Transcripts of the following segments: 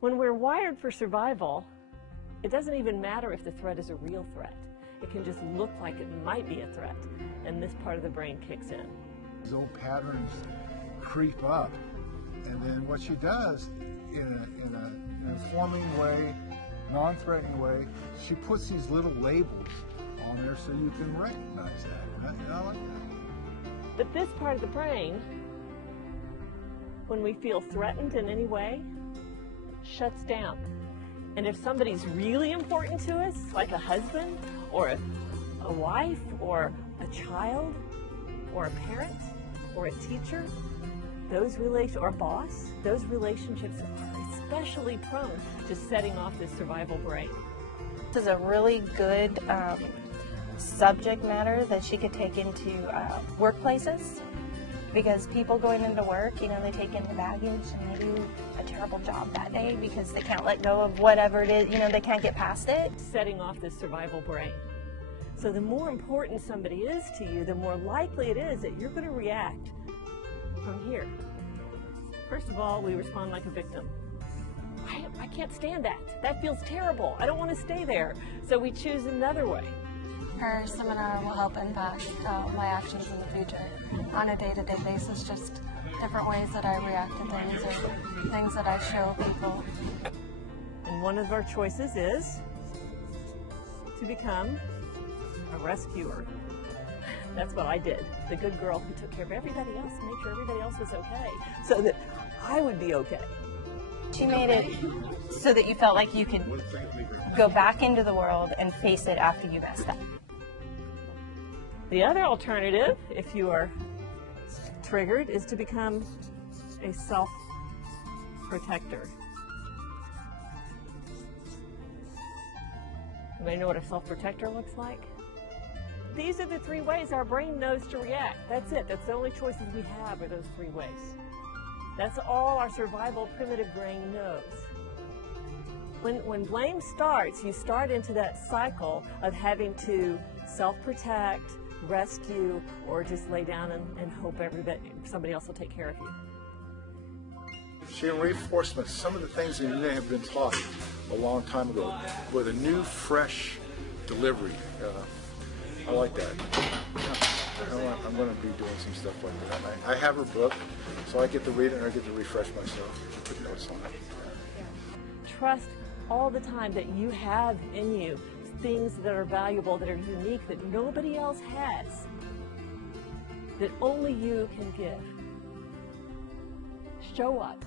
When we're wired for survival, it doesn't even matter if the threat is a real threat. It can just look like it might be a threat, and this part of the brain kicks in. These old patterns creep up, and then what she does in an informing way, non-threatening way, she puts these little labels on there so you can recognize that. And I like that. But this part of the brain, when we feel threatened in any way, shuts down. And if somebody's really important to us, like a husband or a wife or a child or a parent or a teacher, or a boss, those relationships are especially prone to setting off this survival brain. This is a really good subject matter that she could take into workplaces, because people going into work, you know, they take in the baggage and they do a terrible job that day because they can't let go of whatever it is, you know, they can't get past it. Setting off this survival brain. So the more important somebody is to you, the more likely it is that you're going to react from here. First of all, we respond like a victim. I can't stand that. That feels terrible. I don't want to stay there. So we choose another way. Her seminar will help impact my actions in the future on a day-to-day basis, just different ways that I react to things or things that I show people. And one of our choices is to become a rescuer. That's what I did. The good girl who took care of everybody else and made sure everybody else was okay so that I would be okay. She made it so that you felt like you could go back into the world and face it after you messed up. The other alternative, if you are triggered, is to become a self-protector. Anybody know what a self-protector looks like? These are the three ways our brain knows to react. That's it. That's the only choices we have are those three ways. That's all our survival primitive brain knows. When blame starts, you start into that cycle of having to self-protect, rescue, or just lay down and hope somebody else will take care of you. She reinforcements some of the things that you may have been taught a long time ago with a new, fresh delivery. I like that. I'm going to be doing some stuff like that. I have her book, so I get to read it and I get to refresh myself. Put notes on it. Trust all the time that you have in you things that are valuable, that are unique, that nobody else has, that only you can give. Show up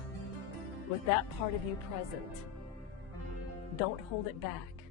with that part of you present. Don't hold it back.